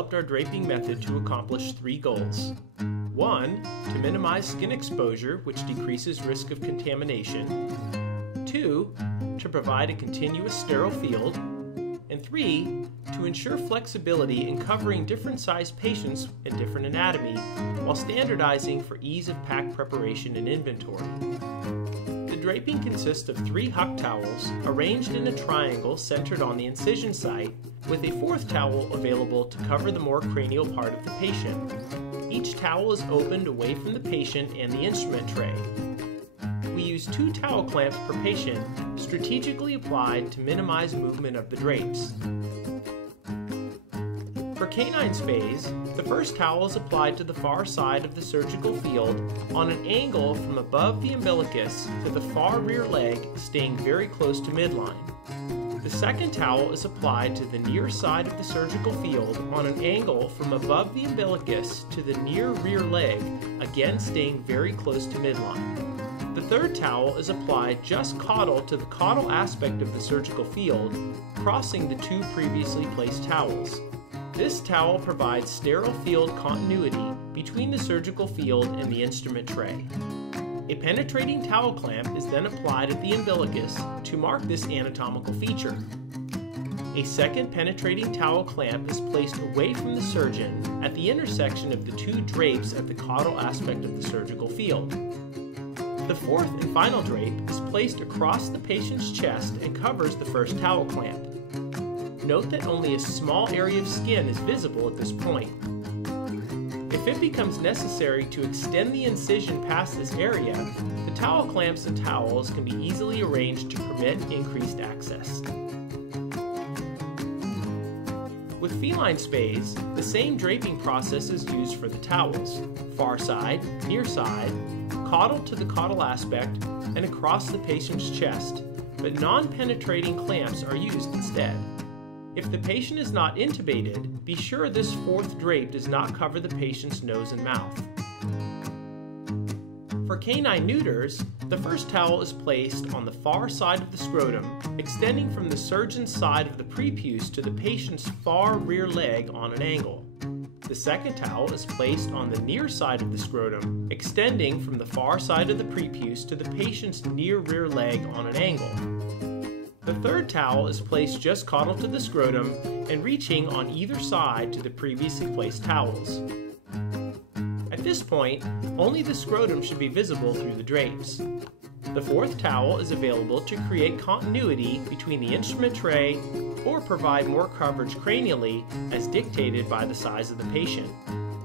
developed our draping method to accomplish three goals. 1. To minimize skin exposure, which decreases risk of contamination. 2. To provide a continuous sterile field. And 3. To ensure flexibility in covering different sized patients and different anatomy, while standardizing for ease of pack preparation and inventory. The draping consists of 3 huck towels arranged in a triangle centered on the incision site, with a 4th towel available to cover the more cranial part of the patient. Each towel is opened away from the patient and the instrument tray. We use 2 towel clamps per patient, strategically applied to minimize movement of the drapes. For canine spays, the first towel is applied to the far side of the surgical field on an angle from above the umbilicus to the far rear leg, staying very close to midline. The second towel is applied to the near side of the surgical field on an angle from above the umbilicus to the near rear leg, again staying very close to midline. The third towel is applied just caudal to the caudal aspect of the surgical field, crossing the 2 previously placed towels. This towel provides sterile field continuity between the surgical field and the instrument tray. A penetrating towel clamp is then applied at the umbilicus to mark this anatomical feature. A second penetrating towel clamp is placed away from the surgeon at the intersection of the 2 drapes at the caudal aspect of the surgical field. The 4th and final drape is placed across the patient's chest and covers the first towel clamp. Note that only a small area of skin is visible at this point. If it becomes necessary to extend the incision past this area, the towel clamps and towels can be easily arranged to permit increased access. With feline spays, the same draping process is used for the towels: far side, near side, caudal to the caudal aspect, and across the patient's chest, but non-penetrating clamps are used instead. If the patient is not intubated, be sure this 4th drape does not cover the patient's nose and mouth. For canine neuters, the first towel is placed on the far side of the scrotum, extending from the surgeon's side of the prepuce to the patient's far rear leg on an angle. The second towel is placed on the near side of the scrotum, extending from the far side of the prepuce to the patient's near rear leg on an angle. The third towel is placed just caudal to the scrotum and reaching on either side to the previously placed towels. At this point, only the scrotum should be visible through the drapes. The 4th towel is available to create continuity between the instrument tray or provide more coverage cranially as dictated by the size of the patient.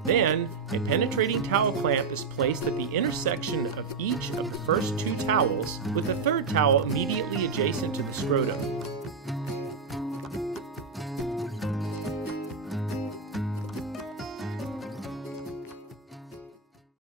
Then, a penetrating towel clamp is placed at the intersection of each of the first 2 towels, with the 3rd towel immediately adjacent to the scrotum.